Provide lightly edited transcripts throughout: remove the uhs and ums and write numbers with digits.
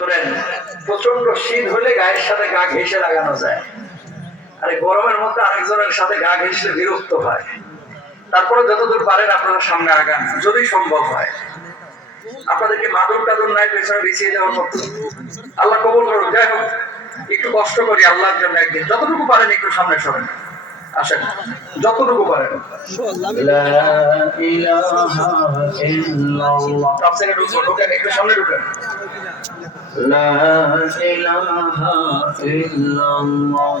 শোনেন, প্রচন্ড শীত হলে গায়ের সাথে গা ঘেঁষে লাগানো যায়, আর গরমের মধ্যে আরেকজনের সাথে গা ঘেঁষলে বিরক্ত হয়। তারপরে যতদূর পারেন আপনারা সামনে আগান, যদি সম্ভব হয়। আপনাদেরকে মাদুর টাদুর নাই পেছনে বিছিয়ে দেওয়ার মতো, আল্লাহ কবুল করুন। যাই হোক, একটু কষ্ট করি আল্লাহর জন্য, একদিন যতটুকু পারেন একটু সামনে সরেন, আসেন যতটুকু পারেন। লা ইলাহা ইল্লাল্লাহ, তাফসীরে ঢুকেন, একটু সামনে ঢুকেন। লা ইলাহা ইল্লাল্লাহ,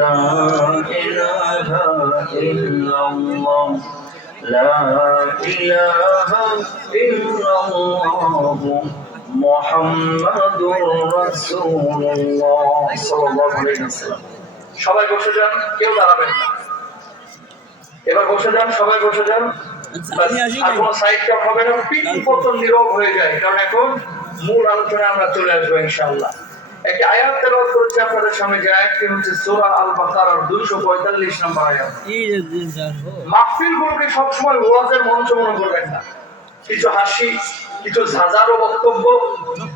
লা ইলাহা ইল্লাল্লাহ, লা ইলাহা ইল্লাল্লাহ মুহাম্মাদুর রাসূলুল্লাহ সাল্লাল্লাহু আলাইহি ওয়াসাল্লাম। সবাই বসে যান, কেউ দাঁড়াবেন না। এবার বসে যান, সবাই বসে যান। আর কোনো সাইড কাট হবে না, পিন পতন নীরব হয়ে যায়, কারণ এখন মূল আলোচনায় আমরা চলে আসবো ইনশাআল্লাহ। একটি আয়াত তেলাওয়াত করেছি আপনাদের সামনে, যে আয়াতটি হচ্ছে সূরা আল বাকারার 245 নম্বর আয়াত। মাহফিলগুলোকে সবসময় ওয়াজের মঞ্চ মনে করবেন না। কিছু হাসি, কিছু ঝাঁঝালো বক্তব্য,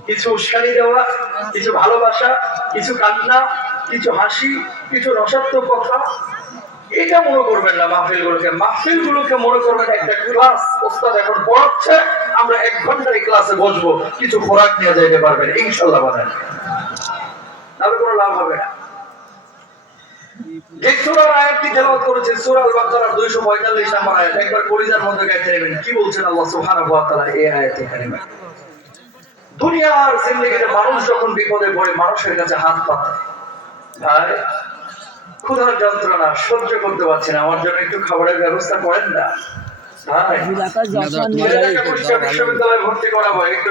কিছু উস্কানি দেওয়া, কিছু ভালোবাসা, কিছু কান্না, কিছু হাসি, কিছু রসাত্মক কথা, এটা মনে করবেন না। মাহফিলগুলোকে মনে করবেন একটা ক্লাস, ওস্তাদ এখন পড়াচ্ছে, আমরা 1 ঘন্টার এই ক্লাসে বসবো, কিছু খোরাক নিয়ে যাইতে পারবেন ইনশাআল্লাহ, বলেন তাহলে কোনো লাভ হবে না। যে সূরার আয়াতটি তেলাওয়াত করেছে সূরা আল বাকারার 245 নম্বর আয়াত, একবার কলিজার মধ্যে গাইতে নেবেন। কি বলছেন আল্লাহ সুবহানাহু ওয়া তাআলা এই আয়াতে কারিমা? দুনিয়ার জিন্দেগিতে মানুষ যখন বিপদে পড়ে মানুষের কাছে হাত পাতে, ভাই ক্ষুধার যন্ত্রণা সহ্য করতে পারছি না, আমার জন্য একটু খাবারের ব্যবস্থা করেন না। বিশ্ববিদ্যালয়ে ভর্তি করাবো, একটু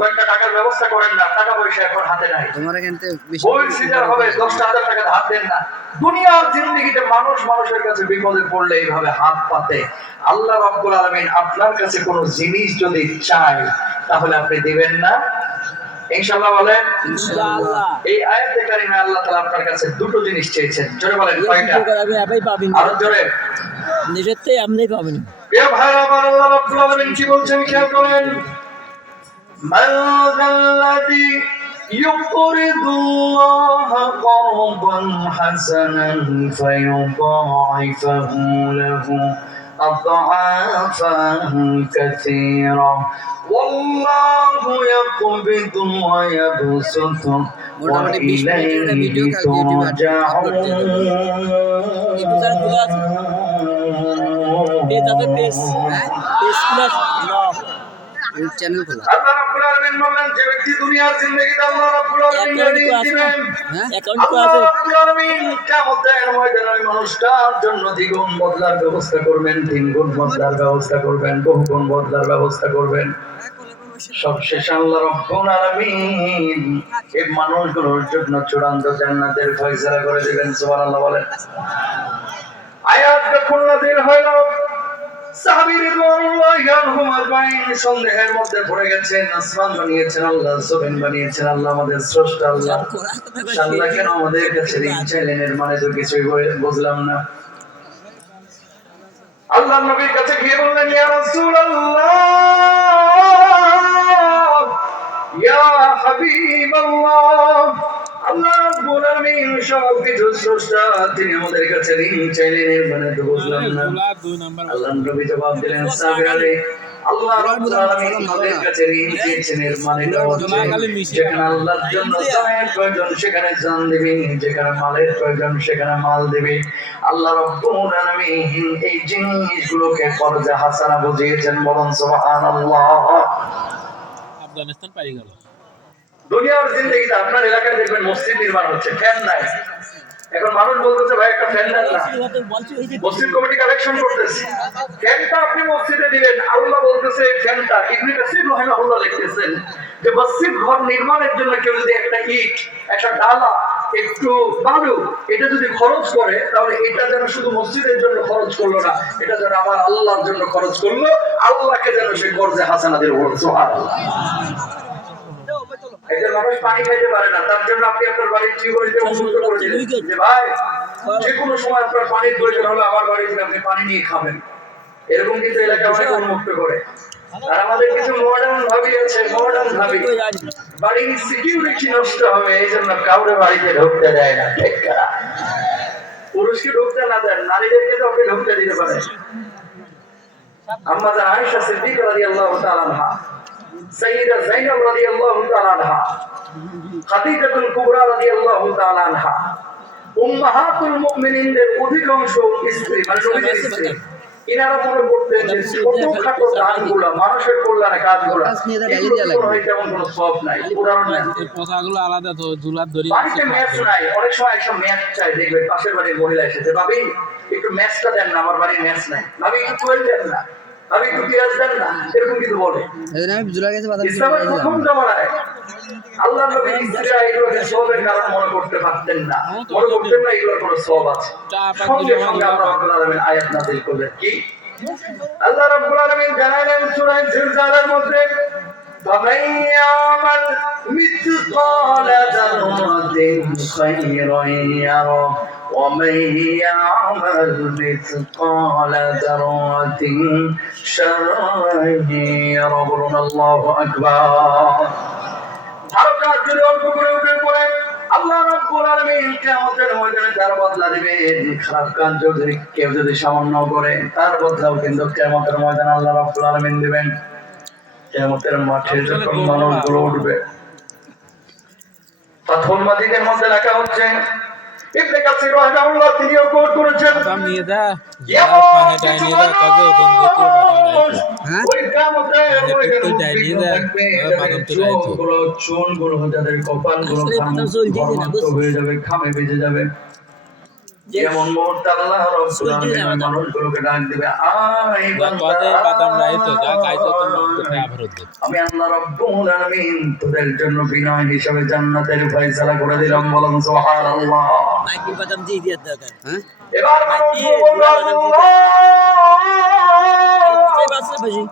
কয়েকটা টাকার ব্যবস্থা করেন না, টাকা পয়সা এখন হাতে নাই, হবে 10,000 টাকা হাত দেন না। দুনিয়ার জিন্দেগিতে মানুষ মানুষের কাছে বিপদে পড়লে এইভাবে হাত পাতে। আল্লাহ রাব্বুল আলামিন আপনার কাছে কোনো জিনিস যদি চায় তাহলে আপনি দিবেন না ইনশাআল্লাহ, বলেন ইনশাআল্লাহ। এই আয়াতে কারিমে আল্লাহ তাআলা আপনার কাছে দুটো জিনিস চেয়েছেন, জোরে বলেন কয়টা? আরো জোরে। নিজেতেই আপনি পাবেন। প্রিয় ভাই আমার, আল্লাহ রাব্বুল আলামিন কি বলছেন খেয়াল করেন। মান যাল্লাযী ইউকরিদুল্লাহা করদান হাসানান ফায়ুদাইফাহু লাহু আদআফান কাসীরা ওয়াল্লাহু ইয়াকবিদু ওয়া ইয়াবসুতু ওয়া ইলাইহি তুরজাউন। চ্যানেল খোলা। আল্লাহ রাব্বুল আলামিন বলেন, যে ব্যক্তি দুনিয়ার জিন্দেগিতে আল্লাহ রাব্বুল আলামিন দিবেন, আল্লাহ রাব্বুল আলামিন কিয়ামতের ময়দানে মানুষটার জন্য দ্বিগুণ বদলার ব্যবস্থা করবেন, 3 গুণ বদলার ব্যবস্থা করবেন, বহুগুণ বদলার ব্যবস্থা করবেন। সবশেষে আল্লাহ রাব্বুল আলামিন এই মানুষগুলোর জন্য চূড়ান্ত জান্নাতের ফয়সালা করে দিবেন। সুবহানাল্লাহ, বলেন। আয়াত যখন নাযিল হলো, সাহাবী রিদওয়ানুল্লাহি আনহুম আজমাইন সন্দেহের মধ্যে পড়ে গেছেন। আসমান বানিয়েছেন আল্লাহ, জমিন বানিয়েছেন আল্লাহ, আমাদের স্রষ্টা আল্লাহ। আল্লাহ কেন আমাদের কাছে ঋণ চাইলেন? এর মানে তো কিছুই বুঝলাম না। আল্লাহ নবীর কাছে গিয়ে বললেন, ইয়া রাসূলুল্লাহ, ইয়া হাবিবাল্লাহ, আল্লাহ রাব্বুল আলামিন সবকিছুর স্রষ্টা, তিনি আমাদের কাছে ঋণ চাইলেন, এর মানে তো বুঝলাম না। আল্লাহ নবী জবাব দিলেন, সাহাবী, আল্লাহ রাব্বুল আলামিন আমাদের কাছে ঋণ চেয়েছেন, এর মানে যেখানে আল্লাহর জন্য জানের প্রয়োজন সেখানে জান দিবি, যেখানে মালের প্রয়োজন সেখানে মাল দিবি। আল্লাহ রাব্বুল আলামিন এই জিনিসগুলোকে কর্জে হাসানা বুঝিয়েছেন, বলুন সুবহানাল্লাহ। আফগানিস্তান পাই গেল। দুনিয়ার জিন্দেগিতে আপনার এলাকায় দেখবেন মসজিদ নির্মাণ হচ্ছে, ফ্যান নাই। এখন মানুষ বলতেছে, ভাই একটা ফ্যান দেন না, মসজিদ কমিটি কালেকশন করতেছে। ফ্যানটা আপনি মসজিদে দিলেন, আল্লাহ বলতেছে ফ্যানটা, ইবনে কাসির রাহিমাহুল্লাহ লিখতেছেন যে মসজিদ ঘর নির্মাণের জন্য কেউ যদি একটা ইট, একটা ডালা, একটু বালু এটা যদি খরচ করে, তাহলে এটা যেন শুধু মসজিদের জন্য খরচ করলো না, এটা যেন আমার আল্লাহর জন্য খরচ করলো, আল্লাহকে যেন সে কর্জে হাসানা দিল, বলুন সুবহানাল্লাহ। একজন মানুষ পানি খাইতে পারে না, তার জন্য আপনি আপনার বাড়ির টিউবওয়েলকে উন্মুক্ত করে দিলেন যে ভাই যে কোনো সময় আপনার পানির প্রয়োজন হলে আমার বাড়ি থেকে আপনি পানি নিয়ে খাবেন। এরকম কিন্তু এলাকা অনেক উন্মুক্ত করে। আর আমাদের কিছু মডার্ন ভাবি আছে, মডার্ন ভাবি বাড়ির সিকিউরিটি নষ্ট হবে, এই জন্য কাউরে বাড়িতে ঢুকতে দেয় না। ঠিক না? পুরুষকে ঢুকতে না দেন, নারীদেরকে তো আপনি ঢুকতে দিতে পারেন। আম্মা জান আয়েশা সিদ্দিকা রাদিয়াল্লাহু তাআলা আনহা, সাইয়্যিদা যায়েনব রাদিয়াল্লাহু তাআলা আনহা, খাদিজাতুল কুবরা রাদিয়াল্লাহু তাআলা আনহা, উম্মাহাতুল মুমিনিনদের অধিকাংশ স্ত্রী মানে নবীর স্ত্রী, ইনারা মনে করতেন যে ছোটখাটো দানগুলো, মানুষের কল্যাণে কাজগুলো, এগুলো হয় তেমন কোনো সওয়াব নাই। উদাহরণ নেন, এই কথাগুলো আলাদা তো দুলার দড়ি বাড়িতে ম্যাচ নাই, অনেক সময় একটা ম্যাচ চাই, দেখবেন পাশের বাড়ির মহিলা এসেছে, ভাবি একটু ম্যাচটা দেন না, আমার বাড়ির ম্যাচ নাই, ভাবি একটু কোয়েল দেন না, ভাবি একটু পেঁয়াজ দেন না, এরকম কিন্তু বলে। ইসলামের প্রথম জমানায় আল্লাহ নবীর স্ত্রীরা এগুলোকে সওয়াবের কারণ মনে করতে পারতেন না, মনে করতেন না এগুলোর কোনো সওয়াব আছে। সঙ্গে সঙ্গে আল্লাহ রাব্বুল আলামিন আয়াত নাযিল করলেন, কি আল্লাহ রাব্বুল আলামিন জানালেন সূরা জিলজালের মধ্যে, فمن يعمل مثقال ذرة خيرا يره ومن يعمل مثقال ذرة شرا يره الله أكبر। ভারতটা যদি অল্প করে উঠে পড়ে আল্লাহ রাব্বুল আলামিন কিয়ামতের ময়দানে তার বদলা দিবেন। খারাপ কাজ যদি কেউ যদি সামান্য করে তার বদলাও কিন্তু কিয়ামতের ময়দানে আল্লাহ রাব্বুল আলামিন দিবেন। কিয়ামতের মাঠে যখন মানুষগুলো উঠবে, ফাতহুল মাজিদের মধ্যে লেখা হচ্ছে, ইবনে কাসির রাহিমাহুল্লাহ তিনিও কোট করেছেন, দাম নিয়ে যা যা পানে ডাই নিয়ে যা কাজে ওজন দিতে বাদাম হ্যাঁ ওই কিয়ামতের ময়দানে তুই ডাই নিয়ে যা বাদাম তো ডাই তো চুলগুলো যাদের কপালগুলো হয়ে যাবে, খামে বেজে যাবে, যেমন মুহূর্তে আল্লাহ রাব্বুল আলামিন মানুষগুলোকে ডাক দিবে, আয় বান্দা বাদাম নাই তো যা খাইছো তো কোথায় আভরত দে। আমি আল্লাহ রাব্বুল আলামিন তোদের জন্য বিনয় হিসাবে জান্নাতের ফয়সালা করে দিলাম, বলেন সুবহানাল্লাহ। মাইকি বাদাম দিয়ে দিয়ার দরকার, হ্যাঁ এবার মানুষগুলো বলবে, আল্লাহ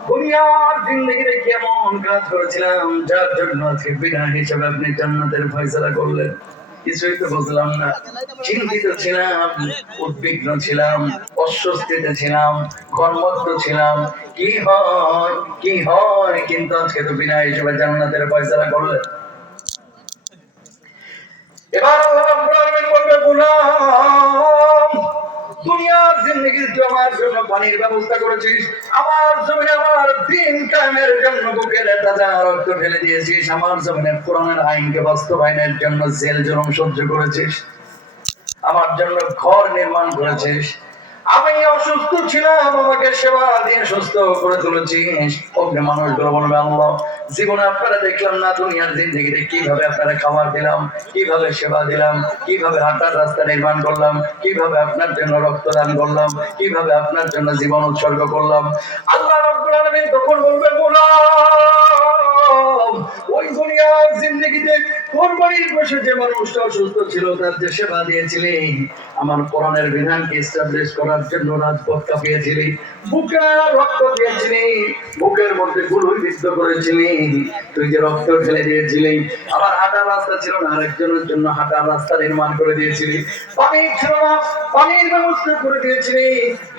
দুনিয়ার জিন্দেগিতে কেমন কাজ করেছিলাম যার জন্য আজকে বিনয় হিসাবে আপনি জান্নাতের ফয়সালা করলেন? কিছুই তো বুঝলাম না, চিন্তিত ছিলাম, উদ্বিগ্ন ছিলাম, অস্বস্তিতে ছিলাম, কর্মরত ছিলাম, কি হয়, কিন্তু আজকে তো বিনয় হিসেবে জান্নাতের ফয়সালা করলেন। এবার আল্লাহ রাব্বুল আলামিন বলবে, গোলাম দুনিয়ার জিন্দেগির তুই আমার জন্য পানির ব্যবস্থা করেছিস, আমার জমিনে আমার দিন কায়েমের জন্য বুকের তাজা রক্ত ঢেলে দিয়েছিস, আমার জমিনে কোরআনের আইনকে বাস্তবায়নের জন্য জেল জুলুম সহ্য করেছিস, আমার জন্য ঘর নির্মাণ করেছিস, আমি অসুস্থ ছিলাম, আমাকে সেবা দিয়ে সুস্থ করে তুলেছিস। ওকে মানুষগুলো বলবে, আল্লাহ জীবনে আপনারা দেখলাম না দুনিয়ার জিন্দেগিতে কিভাবে আপনারা খাবার দিলাম, কিভাবে সেবা দিলাম, কিভাবে হাঁটার রাস্তা নির্মাণ করলাম, কিভাবে আপনার জন্য রক্তদান করলাম, কিভাবে আপনার জন্য জীবন উৎসর্গ করলাম। আল্লাহ রাব্বুল আলামিন তখন বলবে, গোলাম ওই দুনিয়ার জিন্দেগিতে কোন বাড়ির বসে যে মানুষটা অসুস্থ ছিল তার যে সেবা দিয়েছিলি, আমার কোরআনের বিধানকে এস্টাবলিশ করার জন্য রাজপথ কাঁপিয়েছিলি, বুকে রক্ত দিয়েছিলি, বুকের মধ্যে গুলোই বিদ্ধ করেছিলি, তুই যে রক্ত ঢেলে দিয়েছিলি, আবার হাঁটার রাস্তা ছিল না, আরেকজনের জন্য হাঁটার রাস্তা নির্মাণ করে দিয়েছিলি, পানি ছিল না, পানির ব্যবস্থা করে দিয়েছিলি,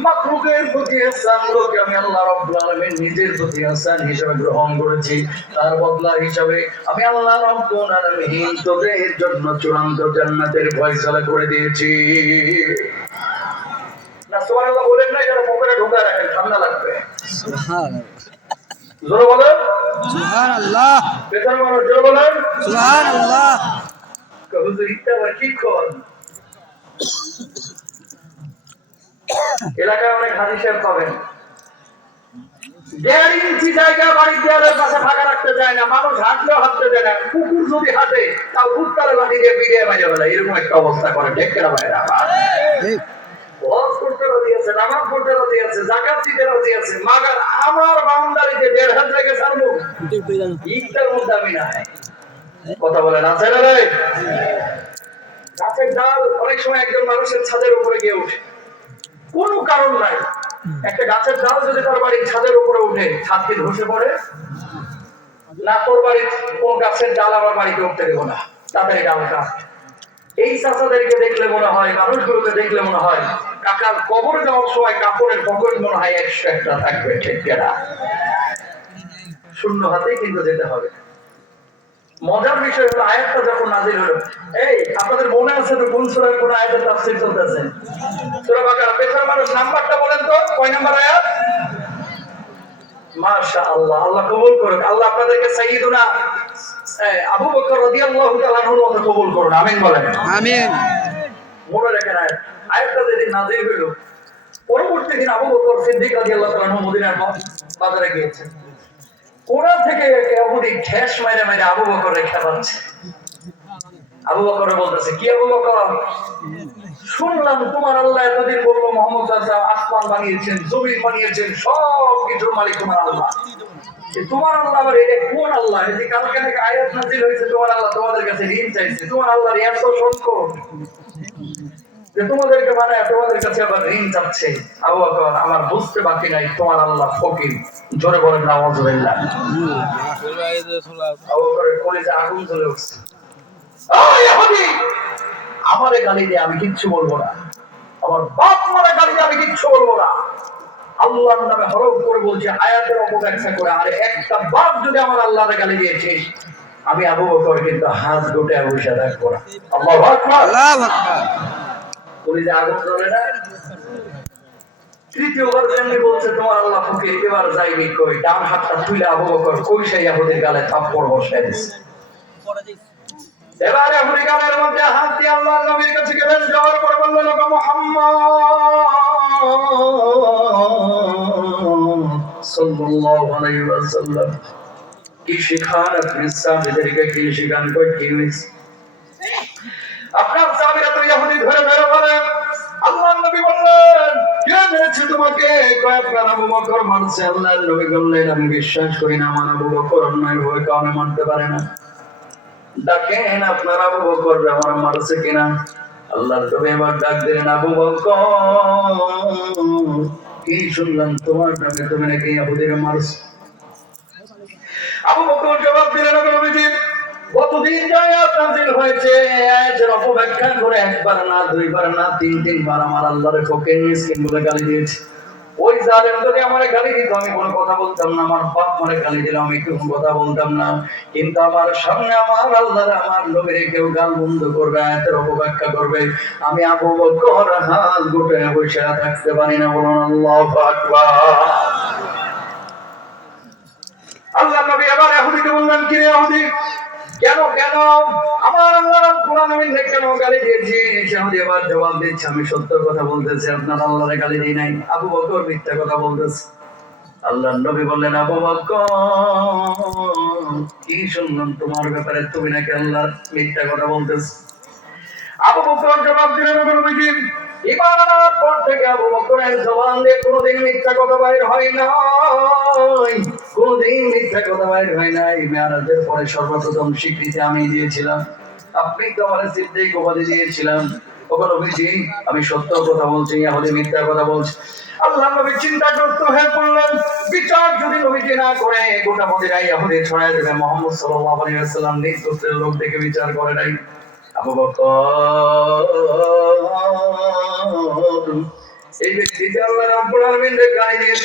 মাখলুকের প্রতি ইহসানগুলোকে আমি আল্লাহ রাব্বুল আলামিন নিজের প্রতি ইহসান হিসেবে গ্রহণ করেছি, তার বদলা হিসাবে আমি আল্লাহ রাব্বুল আলামিন তোদের জন্য চূড়ান্ত জান্নাতের ফয়সালা করে দিয়েছি। না সুবহানাল্লাহ বলেন না, এটা পকেটে ঢোকা রাখেন, ঠান্ডা লাগবে। সুবহানাল্লাহ, জোরে বলেন সুবহানাল্লাহ, বেতন মানুষ জোরে বলেন সুবহানাল্লাহ। হুজুর ইচ্ছা আবার কি কর, এলাকায় অনেক হাজি সাহেব পাবেন 1.5 ইঞ্চি জায়গা বাড়ির দেয়ালের পাশে ফাঁকা রাখতে চায় না, মানুষ হাঁটলেও হাঁটতে দেয় না, কুকুর যদি হাঁটে তাও কুত্তারে লাঠি দিয়ে পিটিয়ে মেরে ফেলে, এরকম একটা অবস্থা করে। ঠিক কিনা ভাইরা? ঠিক। হজ করতে রাজি আছে, নামাজ পড়তে রাজি আছে, যাকাত দিতে রাজি আছে, মাগার আমার বাউন্ডারিতে 1.5 হাত জায়গা ছাড়বো, ইটার মধ্যে আমি নাই। কথা বলেন আছে না রে? গাছের ডাল অনেক সময় একজন মানুষের ছাদের উপরে গিয়ে ওঠে, কোনো কারণ নাই, একটা গাছের ডাল যদি তার বাড়ির ছাদের উপরে উঠে, ছাদ কি ধসে পড়ে না? তোর বাড়ির কোন গাছের ডাল আমার বাড়িতে উঠতে দেবো না, তাড়াতাড়ি ডাল কাট। এই চাচাদেরকে দেখলে মনে হয়, মানুষগুলোকে দেখলে মনে হয় কাকার কবরে যাওয়ার সময় কাপড়ের পকেট মনে হয় 101টা থাকবে। ঠিক কিনা? শূন্য হাতেই কিন্তু যেতে হবে। মজার বিষয় হলো আয়াতটা যখন নাজিল হলো, এই আপনাদের মনে আছে তো কোন সূরার কোন আয়াতের তাফসীর চলতেছে? সূরা বাকারা। পেছনের মানুষ নাম্বারটা বলেন তো, কয় নাম্বার আয়াত? মাশাআল্লাহ, আল্লাহ কবুল করুন। আল্লাহ আপনাদেরকে সাইয়্যিদুনা আবু বকর রাদিয়াল্লাহু তাআলা আনহুর মতো কবুল করুন। আমিন বলেন। আমিন। মনে রাখেন আয়াতটা যেদিন নাজিল হলো, পরবর্তী দিন আবু বকর সিদ্দিক রাদিয়াল্লাহু তাআলা আনহু মদিনার বাজারে গিয়েছেন। কোথা থেকে ইহুদি ঠেস মেরে মেরে আবু বকর রেখে পাচ্ছে। আবু বকর বলতেছে, কি আবু বকর, শুনলাম তোমার আল্লাহ এতদিন বললো মুহাম্মদ সাল্লাল্লাহু আলাইহি ওয়াসাল্লাম আসমান বানিয়েছেন, জমিন বানিয়েছেন, সব কিছুর মালিক তোমার আল্লাহ। তোমার আল্লাহ আবার এটা কোন আল্লাহ? এই যে কালকে নাকি আয়াত নাযিল হয়েছে তোমার আল্লাহ তোমাদের কাছে ঋণ চাইছে, তোমার আল্লাহর এত সংকট যে তোমাদেরকে মানে তোমাদের কাছে আবার ঋণ চাচ্ছে। আবু বকর, আমার বুঝতে বাকি নাই তোমার আল্লাহ ফকির। জোরে বলেন নাউযুবিল্লাহ। আবু বকরের কলিজা আগুন জ্বলে উঠছে। ওই ইহুদি, আমারে গালি দিয়ে আমি কিচ্ছু বলবো না, আমার বাপ মারে গালি দিয়ে আমি কিচ্ছু বলবো না। আল্লাহর নামে হরফ করে বলছে, আয়াতের অপব্যাখ্যা করে। আরে একটা বাপ যদি আমার আল্লাহরে গালি দিয়েছিস, আমি আবু বকর কিন্তু হাত গুটে বসে থাকবো না। আল্লাহু আকবার। আল্লাহু আকবার। কলিজা আগুন জ্বলে না? তৃতীয়বার যেমনি বলছে তোমার আল্লাহ ফকির, এবার যাইনি কই, ডান হাতটা তুলে আবু বকর কইসা ইহুদির গালে থাপ্পড় বসায় দিয়েছে। এবার ইহুদি গালের মধ্যে হাত দিয়ে আল্লাহর নবীর কাছে গেলেন, যাওয়ার পর বললেন, ওগো মুহাম্মদ সাল্লাল্লাহু আলাইহি ওয়াসাল্লাম, কি শিখান আপনি সাহাবীদেরকে? কি শিখান? কই কি হইছে? আপনার সাহাবীরা তো ইহুদি ধরে ধরে বলে। আল্লাহর নবী বললেন, কে মেরেছে তোমাকে? কয় আপনার আবু বকর মারছে। আল্লাহর নবী বললেন, আমি বিশ্বাস করি না আমার আবু বকর অন্যায় ভাবে কাউকে মারতে পারে না। ডাকেন আপনার আবু বকর আমার মারছে কিনা। আল্লাহর নবী এবার ডাক দিলেন, আবু বকর, কি শুনলাম তোমার নামে তুমি নাকি ইহুদির মারছো? আবু বকর জবাব দিলেন, নবীজি, কতদিন আয়াত নাযিল হয়েছে, আয়াতের অপব্যাখ্যা করে একবার না, দুইবার না, তিনবার আমার আল্লাহর ফকির মিসকিন বলে গালি দিয়েছে। ওই জালেম যদি আমারে গালি দিত আমি কোনো কথা বলতাম না, আমার বাপ মারে গালি দিলে আমি কোনো কথা বলতাম না। কিন্তু আমার সামনে আমার আল্লাহর আমার নবীর কেউ গাল বন্ধ করবে, আয়াতের অপব্যাখ্যা করবে, আমি আবু বকর হাত গুটে বসে থাকতে পারি না। বলুন আল্লাহু আকবার। আল্লাহ নবী আবার ইহুদিকে বললেন, কি রে ইহুদি, কেন কেন আমার আল্লাহর কোরআন আমি কেন গালি দিয়েছি? ইহুদি আবার জবাব দিচ্ছে, আমি সত্য কথা বলতেছি, আপনার আল্লাহরে গালি দেই নাই। আবু বকর মিথ্যা কথা বলতেছে। আল্লাহর নবী বললেন, আবু বকর, কি শুনলাম তোমার ব্যাপারে, তুমি নাকি আল্লাহর মিথ্যা কথা বলতেছ? আবু বকর জবাব দিলেন, নবীজি, ঈমান আনার পর থেকে আবু বকরের জবান দিয়ে কোনোদিন মিথ্যা কথা বাইর হয় নাই, কোনোদিন মিথ্যা কথা বাইর হয় নাই। মেরাজের পরে সর্বপ্রথম স্বীকৃতি আমি দিয়েছিলাম, আপনি তো আমার সিদ্দিক উপাধি দিয়েছিলাম। ওগো নবীজি, আমি সত্য কথা বলছি, ইহুদি মিথ্যা কথা বলছে। আল্লাহ নবী চিন্তাগ্রস্ত হয়ে পড়লেন, বিচার যদি নবীজি না করে গোটা মদিনা ইহুদি ছড়ায় দেবে। মুহাম্মদ সাল্লাল্লাহু আলাইহি ওয়াসাল্লাম নিজ গোত্রের লোক দেখে বিচার করে নাই। আবু বকর, এই ব্যক্তি যে আল্লাহ রাব্বুল আলামিনের গায়ে দিয়ে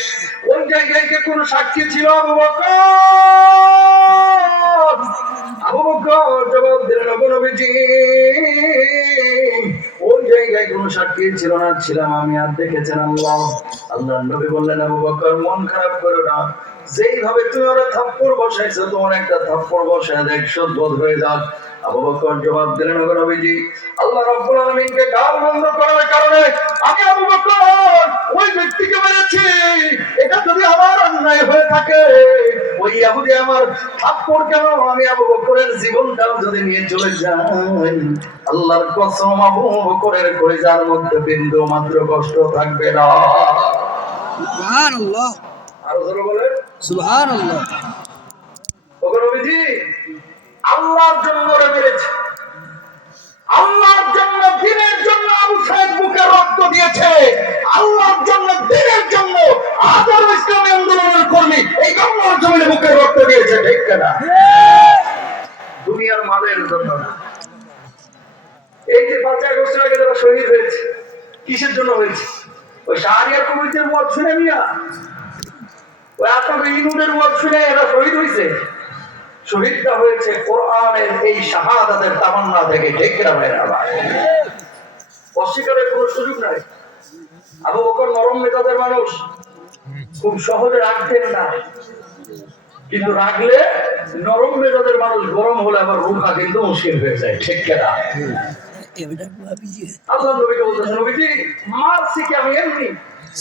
কোন জায়গায় কি কোনো সাক্ষী ছিল? আবু বকর, আবু বকর জবাব দিলেন, ওগো নবীজি, ওই জায়গায় কোনো সাক্ষী ছিল না, ছিলাম আমি, আর দেখেছেন আল্লাহ। আল্লাহর নবী বললেন, আবু বকর মন খারাপ করো না, যেইভাবে তুমি ওরা থাপ্পড় বসাইছো, তোমার একটা থাপ্পড় বসায় দেখ শোধ হয়ে যাক। আবু বকর জবাব দিলেন, ওগো নবীজি, আল্লাহ রাব্বুল আলামিনকে গাল বন্ধ করার কারণে আমি আবু বকর ওই ব্যক্তিকে মেরেছি। এটা যদি আমার অন্যায় হয়ে থাকে, ওই ইহুদি আমার থাপ্পড় কেন, আমি আবু বকরের জীবনটাও যদি নিয়ে চলে যাই, আল্লাহর কসম আবু বকরের কলিজার মধ্যে বিন্দু মাত্র কষ্ট থাকবে না। সুবহানাল্লাহ। আরো জোরে বলেন সুবহানাল্লাহ। ওগো নবীজি, আল্লাহর জন্য ওরা মেরেছে, আল্লাহর জন্য, দিনের জন্য আবু সাইদ বুকে রক্ত দিয়েছে, আল্লাহর জন্য, দিনের জন্য আদর ইসলামী আন্দোলনের কর্মী এই বাংলার জমিনে বুকে রক্ত দিয়েছে, ঠিক না? দুনিয়ার মালের জন্য না। এই যে 5 আগস্টের আগে যারা শহীদ হয়েছে, কিসের জন্য হয়েছে? ওই শাহরিয়ার কবিদের ওয়াজ শুনে মিয়া, ওই আপনাদের ইনুনের ওয়াজ শুনে এরা শহীদ হয়েছে? শহীদটা হয়েছে কোরআনের এই শাহাদাতের তামান্না থেকে। ঠিক কিনা ভাইরা আমার? অস্বীকারের কোনো সুযোগ নাই। আবু বকর নরম মেজাজের মানুষ, খুব সহজে রাখতেন না, কিন্তু রাখলে নরম মেজাজের মানুষ গরম হলে আবার রুখা কিন্তু মুশকিল হয়ে যায়। ঠিক কিনা? আল্লাহ নবীকে বলতেছেন, নবীজি মারছি কি আমি এমনি?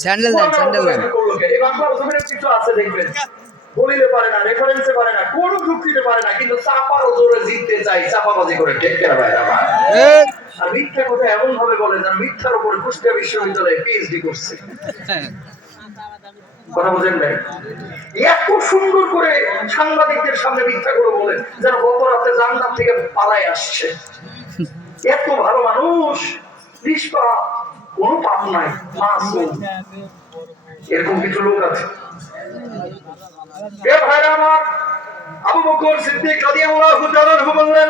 স্যান্ডেল দেন, স্যান্ডেল দেন। এই বাংলার জমিনে কিছু আছে দেখবেন, বলিতে পারে না, রেফারেন্সে পারে না, কোন যুক্তিতে পারে না, কিন্তু চাপার জোরে জিততে চাই, চাপাবাজি করে। ঠিক কিনা ভাই আমার? এই, আর মিথ্যা কথা এমন ভাবে বলে যেন মিথ্যার উপরে কুষ্টিয়া বিশ্ববিদ্যালয়ে পিএইচডি করছে। কথা বুঝেন নাই? এত সুন্দর করে সাংবাদিকদের সামনে মিথ্যা করে বলে যেন গত রাতে জান্নাত থেকে পালাই আসছে। এত ভালো মানুষ, নিষ্পাপ, কোনো পাপ নাই, মাসুম। এরকম কিছু লোক আছে। এ ভাইরা আমার, আবু বকর সিদ্দিক রাদিয়াল্লাহু তাআলা আনহু বললেন,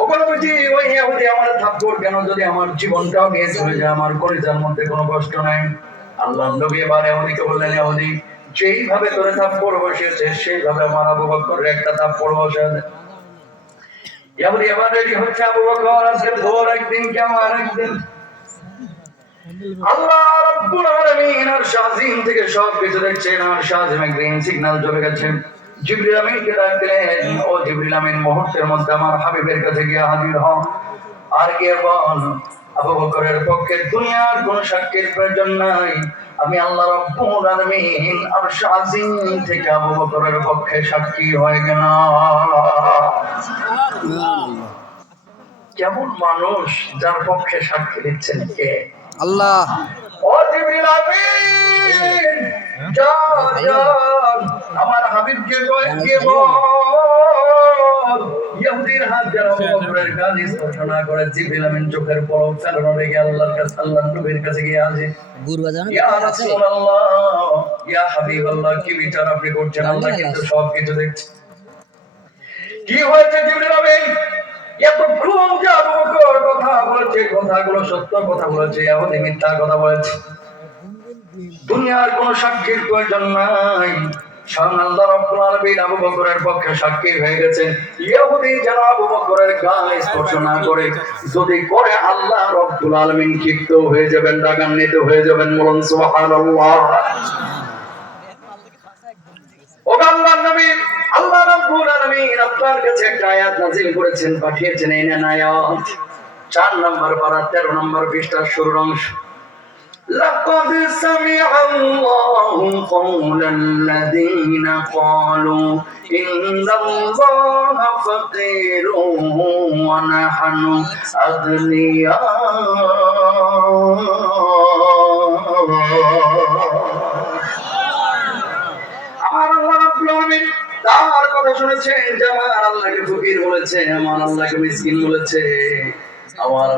ওগো নবীজি, ওই ইহুদি আমার থাপ্পড় কেন, যদি আমার জীবনটাও নিয়ে চলে যায়, আমার কলিজার মধ্যে কোনো কষ্ট নাই। আল্লাহর নবী এবার ইহুদিকে বললেন, ইহুদি, যেইভাবে তোরে থাপ্পড় বসিয়েছে সেইভাবে আমার আবু বকরের একটা থাপ্পড় বসিয়ে দে। ইহুদি এবার রেডি হচ্ছে, আবু বকর আজকে তোর একদিন কি আমার একদিন। আল্লাহ রাব্বুল আলামিন আর শাজিম থেকে সব কিছু দেখছেন, আর শাজিম গ্রিন সিগন্যাল চলে গেছে। জিবরিল আমিনকে ডাক দিলেন, ও জিবরিল আমিন, মুহূর্তের মধ্যে আমার হাবিবের কাছে গিয়ে হাজির হও, আর গিয়ে বল আবু বকরের পক্ষে দুনিয়ার কোন সাক্ষীর প্রয়োজন নাই, আমি আল্লাহ রাব্বুল আলামিন আর শাজিম থেকে আবু বকরের পক্ষে সাক্ষী হয়ে গেলাম। কেমন মানুষ যার পক্ষে সাক্ষী দিচ্ছেন কে? আল্লাহ। ও জিবরিল আমিন, যান আমার হাবিবকে গিয়ে বল, ইহুদির হাত যেন আবু বকরের গাল স্পর্শ না করে। জিবরিল আমিন চোখের পলক ফেলানো রেখে আল্লাহর কাছে, আল্লাহর নবীর কাছে গিয়ে হাজির। ইয়া রাসূলুল্লাহ, ইয়া হাবিবাল্লাহ, কি বিচার আপনি করছেন? আল্লাহ কিন্তু সবকিছু দেখছে। কি হয়েছে জিবরিল আমিন? এতক্ষণ যে আবু বকর কথা বলেছে, কথাগুলো সত্য কথা বলেছে, ইহুদি মিথ্যা কথা বলেছে, দুনিয়ার কোন সাক্ষীর প্রয়োজন নাই, স্বয়ং আল্লাহ রাব্বুল আলামিন আবু বকরের পক্ষে সাক্ষী হয়ে গেছেন। ইহুদি যেন আবু বকরের গাল স্পর্শ না করে, যদি করে আল্লাহ রাব্বুল আলামিন ক্ষিপ্ত হয়ে যাবেন, রাগান্বিত হয়ে যাবেন। বলুন সুবহানাল্লাহ। ও আল্লাহর নবী, আল্লাহ রাব্বুল আলামিন আপনার কাছে একটা আয়াত নাযিল করেছেন, পাঠিয়েছেন। এই নেন আয়াত, 4 নম্বর পারা 13 নম্বর পৃষ্ঠার শুরুর অংশ। لقد سمع الله قول الذين قالوا إن الله فقير ونحن أغنياء আমার আল্লাহ রাব্বুল আলামিন তার কথা শুনেছেন যে আমার আল্লাহকে ফকির বলেছে, আমার আল্লাহকে মিসকিন বলেছে, আমার